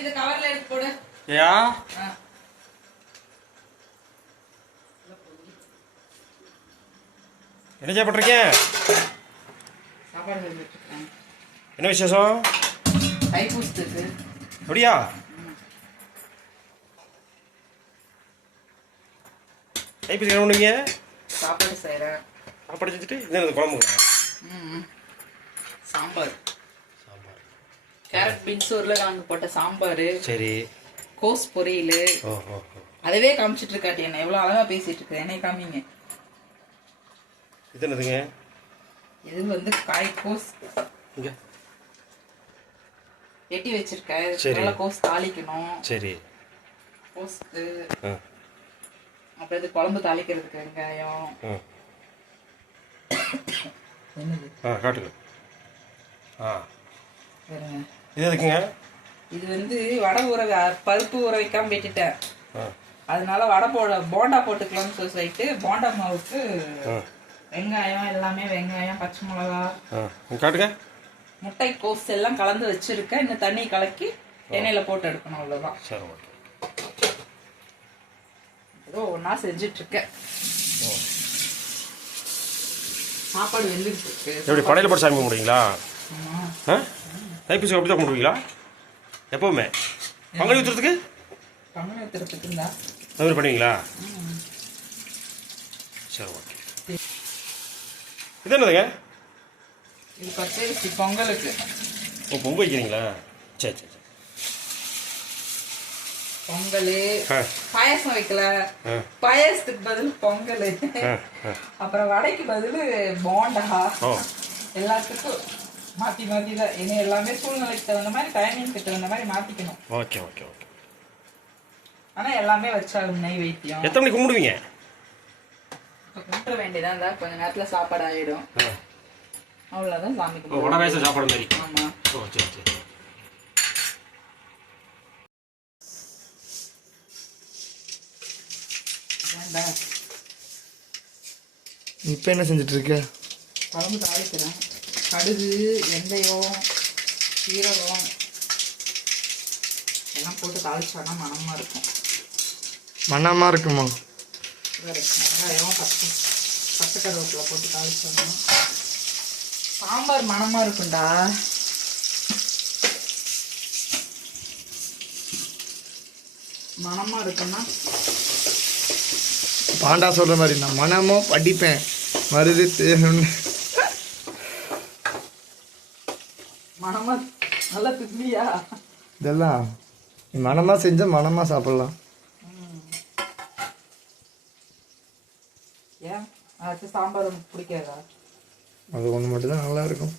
இதை கவர்ல எடுத்து போடு. என்ன செய்யப்பட்டிருக்கீங்க சாப்பாடு செஞ்சுட்டு இருக்கேன் என்ன விசேஷம்? தைப்பூசத்துக்கு. அப்படியா? கைப்பி என்ன பண்ணுவீங்க? சாப்பாடு செய்கிறேன் சாப்பாடு செஞ்சுட்டு இது குழம்புங்க சாம்பார். கேரட் பீன்ஸ் உருளைக்கிழங்கு போட்ட சாம்பார் சரி. கோஸ் பொரியல். அதவே காமிச்சிட்டு இருக்காட்டி என்ன. எவ்வளோ அழகா பேசிட்டு இருக்கு என்னை காமிங்க. இது என்னதுங்க? இது வந்து காய் கோஸ். இங்கே. வெட்டி வச்சிருக்கேன் சரி. நல்லா கோஸ் தாளிக்கணும். சரி. ஆ. அப்புறம் இது குழம்பு தாளிக்கிறதுக்கு வெங்காயம். என்னது? ஆ காட்டுங்க. ஆ. இது எதுக்குங்க? இது வந்து வடை ஊற பருப்பு ஊற வைக்காம விட்டுட்டேன். அதனால வடை போட போண்டா போட்டுக்கலாம்னு சொல்லி சொல்லிட்டு போண்டா மாவுக்கு வெங்காயம் எல்லாமே வெங்காயம் பச்சை மிளகா காட்டுங்க. முட்டை கோஸ் எல்லாம் கலந்து வச்சிருக்கேன். இந்த தண்ணி கலக்கி எண்ணெயில போட்டு எடுக்கணும் அவ்வளவுதான். சரி ஓகே. ஏதோ ஒன்றா செஞ்சுட்டு இருக்கேன் சாப்பாடு வெந்துட்டு இருக்கு எப்படி படையில் போட்டு சாமி. ஆ? தைப்பூசி அப்படி தான் கும்பிடுவீங்களா எப்போவுமே பங்குனி உத்திரத்துக்கு அது பண்ணுவீங்களா? சரி ஓகே. இது என்னதுங்க? இது பச்சரிசி பொங்கலுக்கு. ஓ பொங்க வைக்கிறீங்களா? சரி சரி பொங்கல். பாயாசம் வைக்கல. பாயாசத்துக்கு பதில் பொங்கல். அப்புறம் வடைக்கு பதில் போண்டா. எல்லாத்துக்கும் மாத்தி மாத்தி தான். இனி எல்லாமே சூழ்நிலைக்கு தகுந்த மாதிரி டைமிங்க்கு தகுந்த மாதிரி மாத்திக்கணும். Okay okay okay. ஆனா எல்லாமே வச்சாலும் நெய் வைத்தியம் எத்தனை மணிக்கு கும்பிடுவீங்க? கும்பிட வேண்டியதான் இருந்தா கொஞ்ச நேரத்துல சாப்பாடு ஆயிடும். ஆ. அவ்வளவுதான் சாமி கும்பிடுவோம். சாப்பாடு மாதிரி. ஆமா. ஓ சரி சரி. இப்போ என்ன செஞ்சுட்டு இருக்க? குழம்பு தாளிக்கிறேன். கடுகு வெந்தயம் சீரகம் எல்லாம் போட்டு தாளிச்சோன்னா மணமா இருக்கும். மனமாக இருக்குமா? வெங்காயம் பச்சை பச்சை கருவேப்பிலை போட்டு தாளிச்சோன்னா சாம்பார் மணமா இருக்கும்டா. மணமா இருக்குன்னா பாண்டா சொல்கிற மாதிரி நான் மனமோ படிப்பேன். மருது தேகம்னு மணமா நல்லா திட்லியா இதெல்லாம் நீ மனமாக செஞ்சால் மனமாக சாப்பிட்லாம் ஏன்? அது சாம்பார் உனக்கு பிடிக்காதா? அது ஒன்று மட்டும்தான் நல்லா இருக்கும்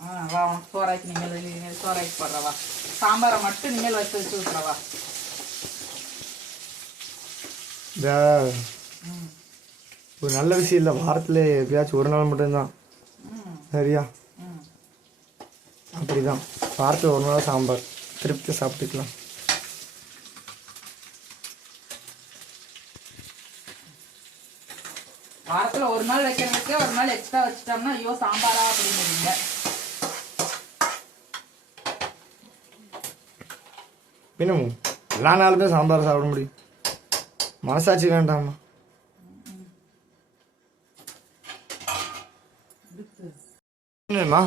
ஆ வா உனக்கு சோறாக்கி நீங்கள் நீங்கள் சோறாக்கி போடுறவா சாம்பாரை மட்டும் நீங்கள் வச்சு வச்சு விட்றவா ஒரு நல்ல விஷயம் இல்லை வாரத்தில் எப்பயாச்சும் ஒரு நாள் மட்டும்தான். சரியா? ம் அப்படிதான். வாரத்தில் ஒரு நாள் சாம்பார். திருப்தி சாப்பிட்டுக்கலாம். வாரத்தில் ஒரு நாள் வைக்கிறதுக்கு ஒரு நாள் எக்ஸ்ட்ரா வச்சுட்டோம்னா ஐயோ சாம்பாரா அப்படிங்கிறீங்க. பின்னும் எல்லா நாளுமே சாம்பார் சாப்பிட முடியும். மனசாட்சி வேண்டாமா? என்னம்மா?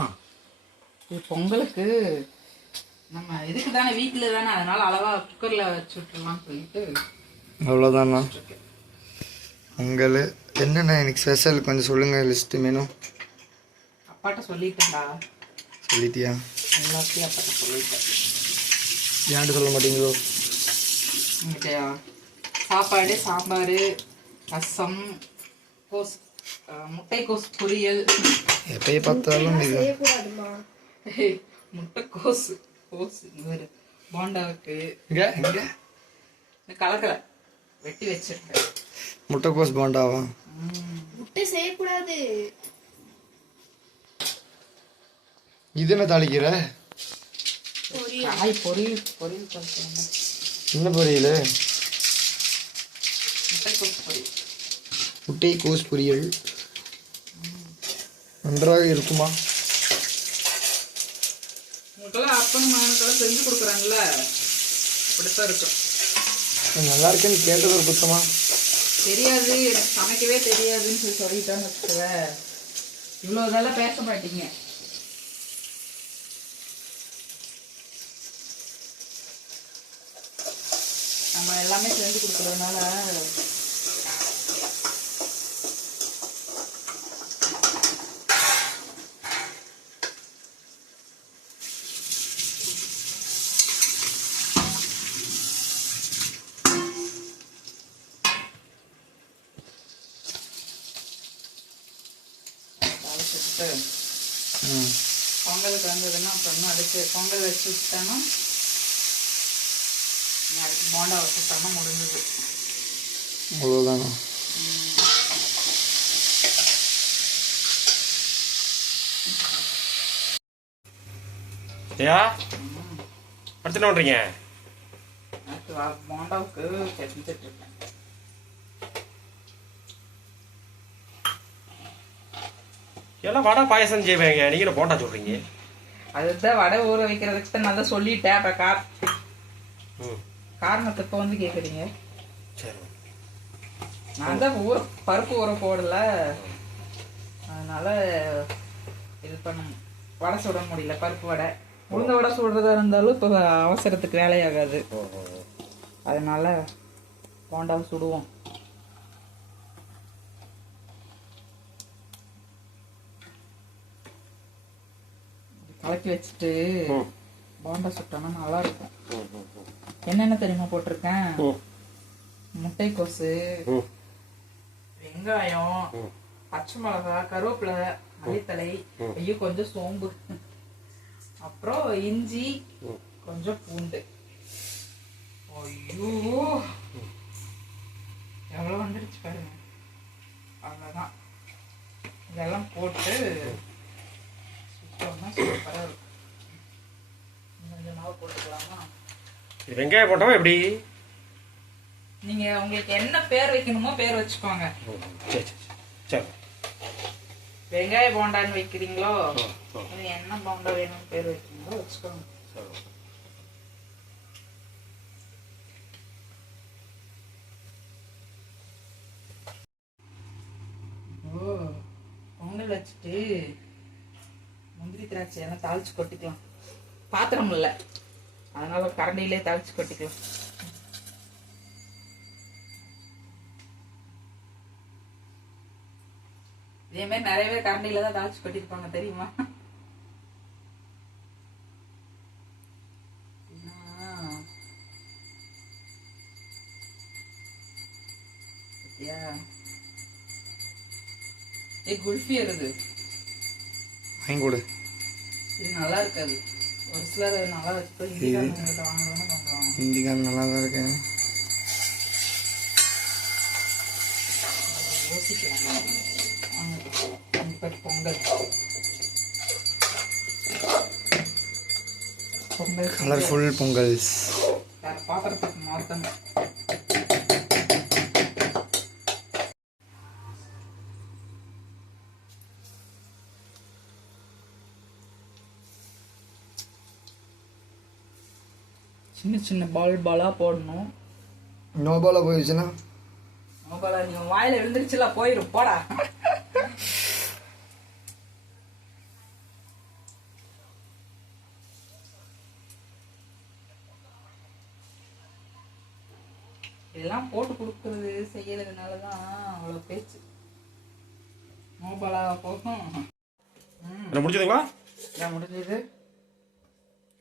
இது பொங்கலுக்கு நம்ம இதுக்கு தானே வீட்டில் தானே அதனால அளவா குக்கரில் வச்சு சொல்லிட்டு அவ்வளோதாண்ணா பொங்கல். என்னென்ன எனக்கு ஸ்பெஷல் கொஞ்சம் சொல்லுங்கள் லிஸ்ட்டு மெனு அப்பாட்ட சொல்லிட்டேன்டா. சொல்லிட்டியா? எல்லாத்தையும் அப்பாட்ட சொல்லிட்டேன். ஏன்ட்டு சொல்ல மாட்டீங்களோ? உங்கள்கிட்டயா சாப்பாடு சாம்பார் ரசம் கோஸ் முட்டைக்கோஸ் பொரியல். எப்பயே பார்த்தாலும் முட்டைக்கோஸ் இங்க ஒரு போண்டாவுக்கு இங்கே இங்கே இந்த கலக்கலை வெட்டி வச்சிருக்கேன். முட்டைக்கோஸ் போண்டாவா? முட்டை செய்யக்கூடாது. இது என்ன தாளிக்கிற? காய் பொரியல் பொரியல் என்ன? பொரியல்? முட்டைக்கோஸ் பொரியல். முட்டை கோஸ் பொரியல். நன்றாக இருக்குமா? உங்களுக்கெல்லாம் அப்பன் மகனுக்கெல்லாம் செஞ்சு கொடுக்குறாங்கல்ல? அப்படித்தான் இருக்கும். நல்லா இருக்குன்னு கேட்டது ஒரு குத்தமா தெரியாது எனக்கு சமைக்கவே தெரியாதுன்னு சொல்லி சொல்லிட்டான்னு வச்சுக்கவே இவ்வளோ இதெல்லாம் பேச மாட்டீங்க. நம்ம எல்லாமே செஞ்சு கொடுக்குறதுனால ம் பொங்கலுக்கு வந்ததுன்னா அப்புறம் அடுத்து பொங்கல் வச்சு விட்டானா நீ அடுத்து போண்டா வச்சு விட்டானா முடிஞ்சது. அவ்வளோதானா ஐயா அடுத்து என்ன பண்ணுறீங்க போண்டாவுக்கு செஞ்சுட்டு இருக்கேன் எல்லாம் வடை பாயசம் செய்வாங்க. நீங்கள் என்ன போண்டா சொல்கிறீங்க அதுதான் வடை ஊற வைக்கிறதுக்கு தான் நல்லா சொல்லிட்டேன். அப்புறம் கார் காரணத்தை இப்போ வந்து கேட்குறீங்க சரி நான் தான் ஊற பருப்பு ஊற போடல. அதனால இது பண்ண வடை சுட முடியல பருப்பு வடை. உளுந்த வடை சுடுறதா இருந்தாலும் இப்போ அவசரத்துக்கு வேலையாகாது. அதனால போண்டாவை சுடுவோம். கலக்கி வச்சுட்டு போண்டா சுட்டோம்னா நல்லா இருக்கும் என்னென்ன தெரியுமா போட்டிருக்கேன்? முட்டைக்கோசு வெங்காயம். பச்சை மிளகா கருவேப்பிலை மல்லித்தலை ஐயோ கொஞ்சம் சோம்பு. அப்புறம் இஞ்சி. கொஞ்சம் பூண்டு. ஐயோ. எவ்வளோ வந்துடுச்சு பாருங்க. அவ்வளோதான். இதெல்லாம் போட்டு சுத்தம்னா சூப்பராக இருக்கும் இன்னும் கொஞ்சம் மாவு போட்டுக்கலாமா இது வெங்காயம் போட்டோமா எப்படி? நீங்க உங்களுக்கு என்ன பேர் வைக்கணுமோ பேர் வச்சுக்கோங்க. சரி சரி சரி. வெங்காய போண்டான்னு வைக்கிறீங்களோ? என்ன போண்டா வேணும்னு பேர் வைக்கிறீங்களோ வச்சுக்கோங்க. பொங்கல் வச்சுட்டு முந்திரி திராட்சை எல்லாம் தாளிச்சு கொட்டிக்கலாம். பாத்திரம் இல்லை. அதனால கரண்டியிலே தாளிச்சு கொட்டிக்கலாம். இதே மாதிரி நிறைய பேர் கரண்டியில தான் தாளிச்சு கொட்டிருப்பாங்க தெரியுமா? ஏ குல்ஃபி இருக்குது வாங்கி கொடு. இது நல்லா இருக்காது. ஒரு சிலர் நல்லா வச்சுட்டு இந்திக்காரங்கிட்ட வாங்கணும்னு பண்றாங்க ஹிந்திக்காரன் நல்லா தான் இருக்கேன். யோசிக்கலாம். வாங்க பொங்கல். பொங்கல் கலர்ஃபுல் பொங்கல்ஸ். பாத்திரத்துக்கு மாற்றணும் சின்ன சின்ன பால் பாலா போடணும். நோபால போயிடுச்சுன்னா மொபைல நீ உன் வாயில விழுந்துருச்சுல போயிரும் போடா. இதெல்லாம் போட்டு கொடுக்கறது செய்யறதுனால தான் அவ்வளோ பேச்சு. மோபாலா போகும் முடிச்சதுங்களா முடிஞ்சது?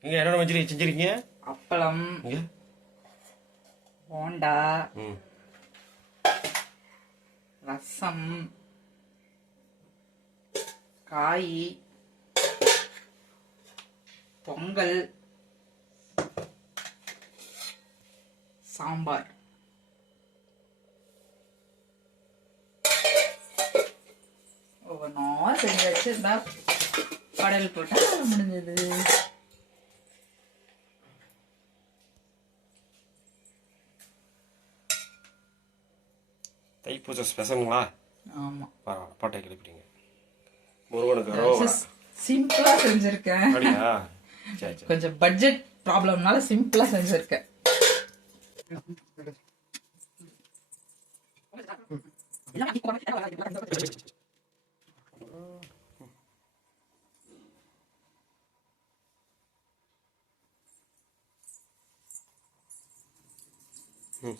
நீங்கள் என்னென்ன செஞ்சுருக்கீங்க? அப்பளம். போண்டா. ரசம். காய். பொங்கல். சாம்பார். ஒவ்வொன்றா செஞ்சு வச்சிருந்தா கடல் போட்டா முடிஞ்சது. தைப்பூசம் ஸ்பெஷலுங்களா? ஆமா. பரவாயில்ல பாட்டை கிளப்பிட்டீங்க முருகனுக்கு அரோவா சிம்பிளா செஞ்சிருக்கேன். அப்படியா? கொஞ்சம் பட்ஜெட் ப்ராப்ளம்னால சிம்பிளா செஞ்சிருக்கேன்.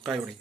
காய் உடை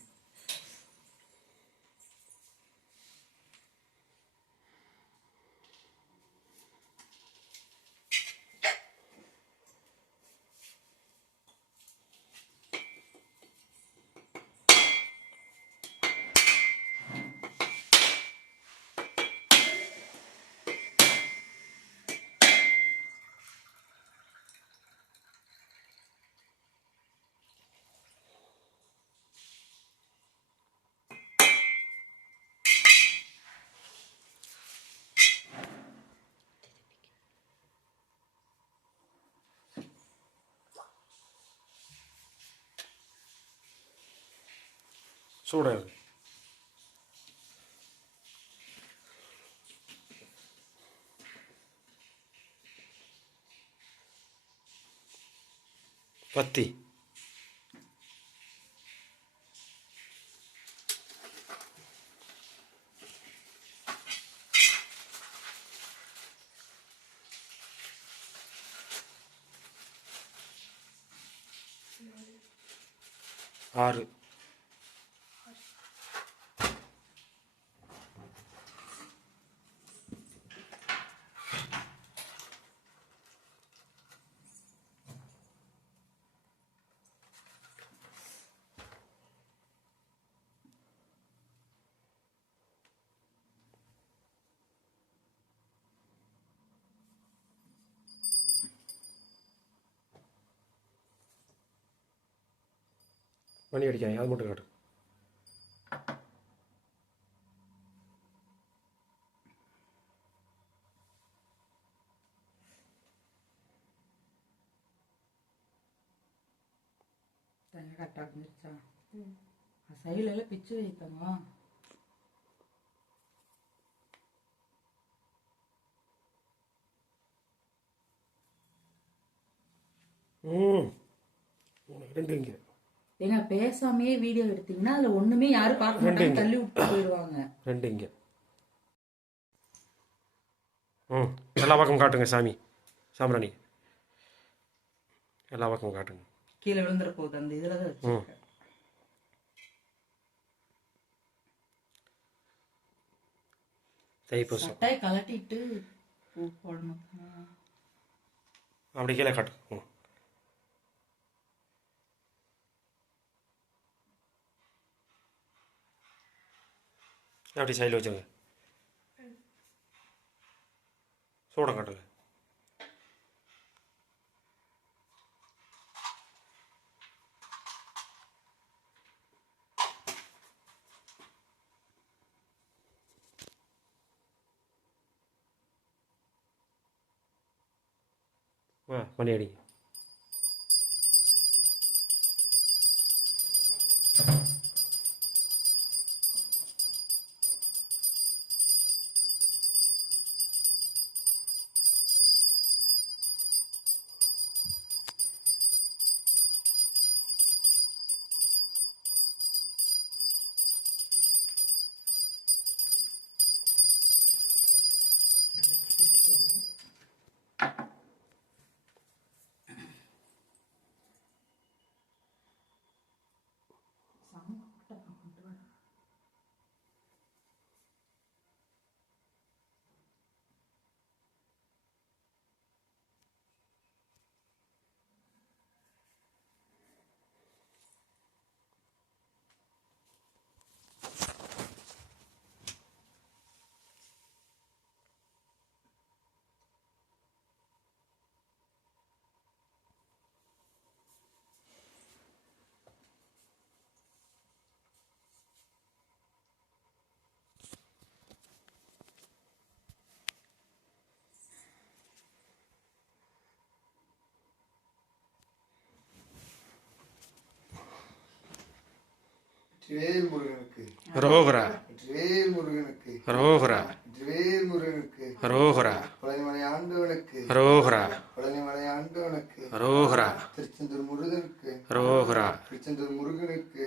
சூடாக இருக்கு பத்தி மணி அடிக்காங்க அது மட்டும் காட்டு கரெக்டாக இருந்துச்சா சைடில் எல்லாம் பிச்சு வைத்தோமா ம். உனக்கு ரெண்டு இங்கே. ஏங்க பேசாமையே வீடியோ எடுத்தீங்கன்னா அதுல ஒண்ணுமே யாரும் பார்க்க மாட்டாங்க தள்ளி விட்டு போயிடுவாங்க. ரெண்டு இங்கே. ம் எல்லா பக்கம் காட்டுங்க சாமி. சாம்பிராணி எல்லா பக்கம் காட்டுங்க. கீழே விழுந்துற போகுது அந்த இதுல தான் வச்சிருக்கேன் தைப்பூசம் கலட்டிட்டு பூ போடணும். அப்படி கீழே காட்டு. ம். அப்படி சைடில் வச்சுருங்க சூடம் காட்டுங்க ஆ மணி அடிங்க வேல் முருகனுக்கு ரோகரா வேல் முருகனுக்கு ரோகரா வேல் முருகனுக்கு ரோகரா பழனிமலை ஆண்டவனுக்கு. ரோகரா பழனிமலை ஆண்டவனுக்கு. அரோகரா திருச்செந்தூர் முருகனுக்கு. அரோகரா திருச்செந்தூர் முருகனுக்கு.